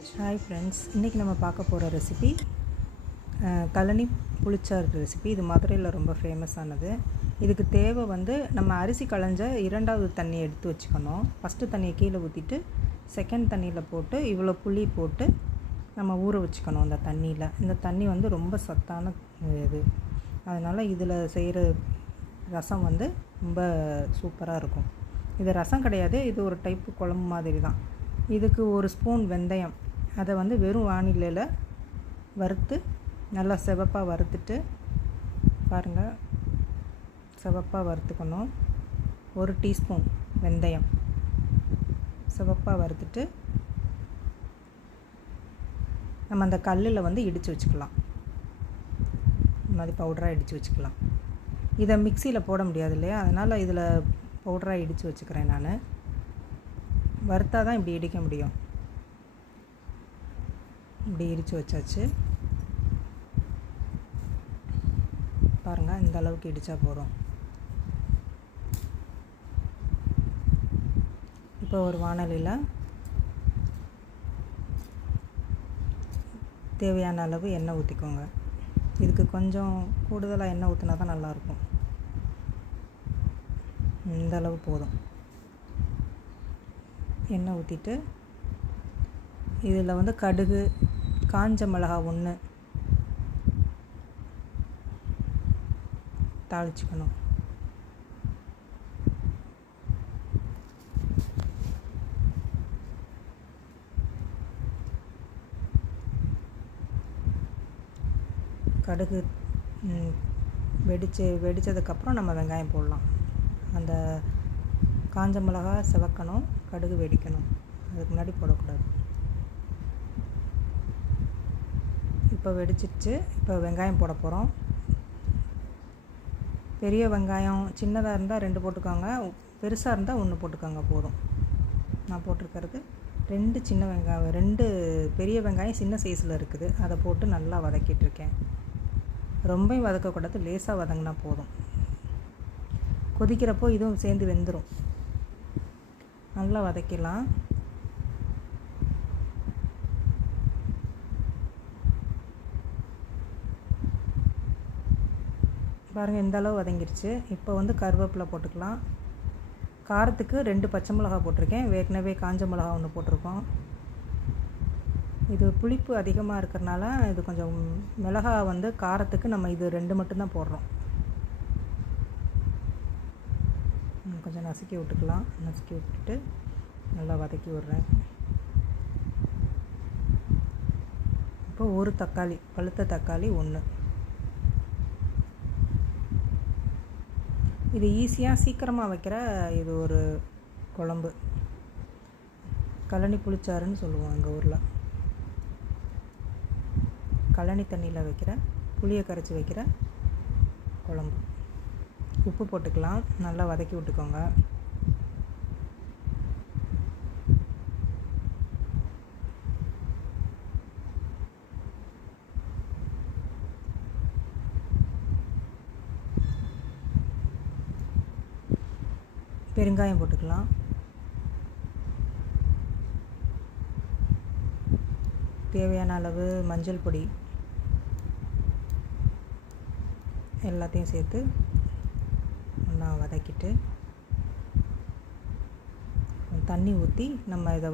Hi friends, இன்றைக்கி நம்ம பார்க்க போகிற ரெசிபி கழனி புளிச்சாறு ரெசிபி. இது மதுரையில் ரொம்ப ஃபேமஸானது. இதுக்கு தேவை நம்ம அரிசி களைஞ்ச 2வது தண்ணியை எடுத்து வச்சுக்கணும். ஃபஸ்ட்டு தண்ணியை கீழே ஊற்றிட்டு செகண்ட் தண்ணியில் போட்டு இவ்வளோ புளி போட்டு நம்ம ஊற வச்சுக்கணும். அந்த தண்ணியில் இந்த தண்ணி ரொம்ப சத்தான இது. அதனால் இதில் செய்கிற ரசம் ரொம்ப சூப்பராக இருக்கும். இது ரசம் கிடையாது, இது ஒரு டைப்பு குழம்பு மாதிரி தான். இதுக்கு 1 ஸ்பூன் வெந்தயம், அதை வெறும் வானிலையில் வறுத்து நல்லா சிவப்பாக வறுத்துட்டு பாருங்கள், சிவப்பாக வறுத்துக்கணும். 1 டீஸ்பூன் வெந்தயம் சிவப்பாக வறுத்துட்டு நம்ம அந்த கல்லில் இடித்து வச்சுக்கலாம். இந்த மாதிரி பவுடராக இடித்து வச்சுக்கலாம். இதை மிக்சியில் போட முடியாது இல்லையா, அதனால் இதில் பவுடராக இடித்து வச்சுக்கிறேன். நான் வறுத்தா தான் இப்படி இடிக்க முடியும். இப்படி இடித்து வச்சாச்சு. பாருங்கள், இந்த அளவுக்கு இடித்தா போதும். இப்போ ஒரு வாணலியில் தேவையான அளவு எண்ணெய் ஊற்றிக்கோங்க. இதுக்கு கொஞ்சம் கூடுதலாக எண்ணெய் ஊற்றினா தான் நல்லாயிருக்கும். இந்த அளவு போதும். எண்ணெய் ஊற்றிட்டு இதில் கடுகு, காஞ்ச மிளகாய் 1 தாளிச்சுக்கணும். கடுகு வெடித்ததுக்கப்புறம் நம்ம வெங்காயம் போடலாம். அந்த காஞ்ச மிளகாய் சிவக்கணும், கடுகு வெடிக்கணும். அதுக்கு முன்னாடி போடக்கூடாது. இப்போ வெடிச்சிடுச்சு. இப்போ வெங்காயம் போட போகிறோம். பெரிய வெங்காயம் சின்னதாக இருந்தால் 2 போட்டுக்கோங்க, பெருசாக இருந்தால் 1 போட்டுக்கோங்க போதும். நான் போட்டிருக்கிறது 2 சின்ன வெங்காயம், 2 பெரிய வெங்காயம் சின்ன சைஸில் இருக்குது. அதை போட்டு நல்லா வதக்கிட்டுருக்கேன். ரொம்பவும் வதக்கக்கூடாது, லேசாக வதங்கினா போதும். கொதிக்கிறப்போ இதுவும் சேர்ந்து வெந்துடும். நல்லா வதக்கிடலாம். பாருங்கள், இந்த அளவு வதங்கிடுச்சு. இப்போ கருவேப்பிலை போட்டுக்கலாம். காரத்துக்கு 2 பச்சை மிளகாய் போட்டிருக்கேன். ஏற்கனவே காஞ்ச மிளகாய் 1 போட்டிருக்கோம். இது புளிப்பு அதிகமாக இருக்கிறனால இது கொஞ்சம் மிளகாய் காரத்துக்கு நம்ம இது 2 மட்டும்தான் போடுறோம். கொஞ்சம் நசுக்கி விட்டுக்கலாம். நசுக்கி விட்டுட்டு நல்லா வதக்கி விட்றேன். இப்போ 1 தக்காளி, பழுத்த தக்காளி 1. இது ஈஸியாக சீக்கிரமாக வைக்கிற இது ஒரு குழம்பு. கழனி புளிச்சாறுன்னு சொல்லுவோம் எங்கள் ஊரில். கழனி தண்ணியில் வைக்கிற, புளியை கரைச்சி வைக்கிற குழம்பு. உப்பு போட்டுக்கலாம். நல்லா வதக்கி விட்டுக்கோங்க. பெருங்காயம் போட்டுக்கலாம். தேவையான அளவு மஞ்சள் பொடி எல்லாத்தையும் சேர்த்து ஒன்றா வதக்கிட்டு தண்ணி ஊற்றி நம்ம இதை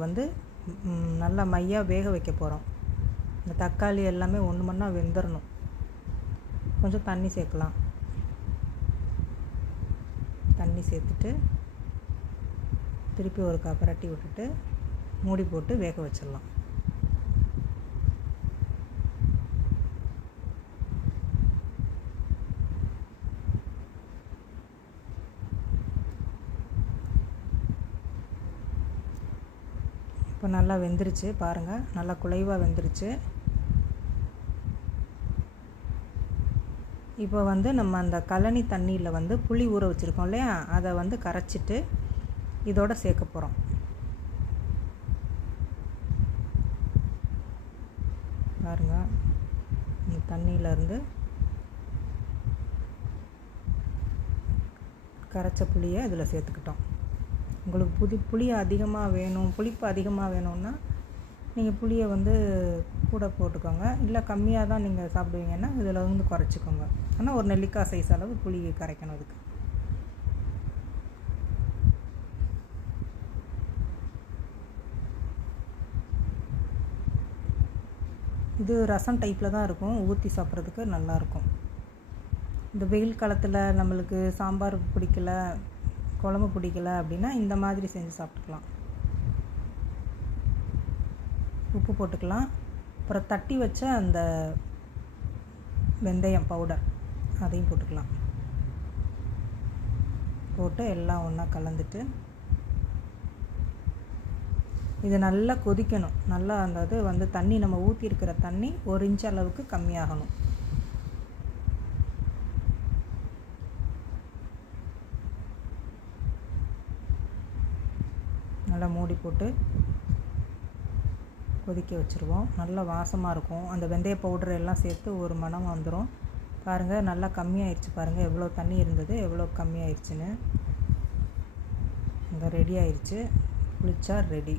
நல்லா மையாக வேக வைக்க போகிறோம். இந்த தக்காளி எல்லாமே 1 மணி நேரம் வெந்துடணும். கொஞ்சம் தண்ணி சேர்க்கலாம். தண்ணி சேர்த்துட்டு திருப்பி ஒரு பரட்டி விட்டுட்டு மூடி போட்டு வேக வச்சிடலாம். இப்போ நல்லா வெந்துருச்சு. பாருங்கள், நல்லா குழைவாக வெந்துருச்சு. இப்போ நம்ம அந்த கழனி தண்ணியில் புளி ஊற வச்சுருக்கோம் இல்லையா, அதை கரைச்சிட்டு இதோட சேர்க்க போகிறோம். பாருங்கள், இந்த தண்ணியிலேருந்து கரைச்ச புளியை இதில் சேர்த்துக்கிட்டோம். உங்களுக்கு புளி அதிகமாக வேணும், புளிப்பு அதிகமாக வேணும்னா நீங்கள் புளியை வந்து கூட போட்டுக்கோங்க. இல்லை கம்மியாக தான் நீங்கள் சாப்பிடுவீங்கன்னா இதில் வந்து குறைச்சிக்கோங்க. ஆனால் ஒரு நெல்லிக்காய் சைஸ் அளவு புளி கரைக்கணும் அதுக்கு. இது ரசம் டைப்பில் தான் இருக்கும், ஊற்றி சாப்பிட்றதுக்கு நல்லாயிருக்கும். இந்த வெயில் காலத்தில் நம்மளுக்கு சாம்பார் பிடிக்கல, குழம்பு பிடிக்கல அப்படின்னா இந்த மாதிரி செஞ்சு சாப்பிட்டுக்கலாம். உப்பு போட்டுக்கலாம். அப்புறம் தட்டி வச்ச அந்த வெந்தயம் பவுடர் அதையும் போட்டுக்கலாம். போட்டு எல்லாம் ஒன்றா கலந்துட்டு இது நல்லா கொதிக்கணும். நல்லா அந்த இது வந்து தண்ணி நம்ம ஊற்றிருக்கிற தண்ணி 1 இன்ச் அளவுக்கு கம்மியாகணும். நல்லா மூடி போட்டு கொதிக்க வச்சுருவோம். நல்லா வாசமாக இருக்கும். அந்த வெந்தய பவுடர் எல்லாம் சேர்த்து ஒரு மணம் வந்துடும். பாருங்கள் நல்லா கம்மியாயிடுச்சு. பாருங்கள் எவ்வளோ தண்ணி இருந்தது, எவ்வளோ கம்மியாயிடுச்சுன்னு. இந்த ரெடி ஆயிடுச்சு. புளிச்சார் ரெடி.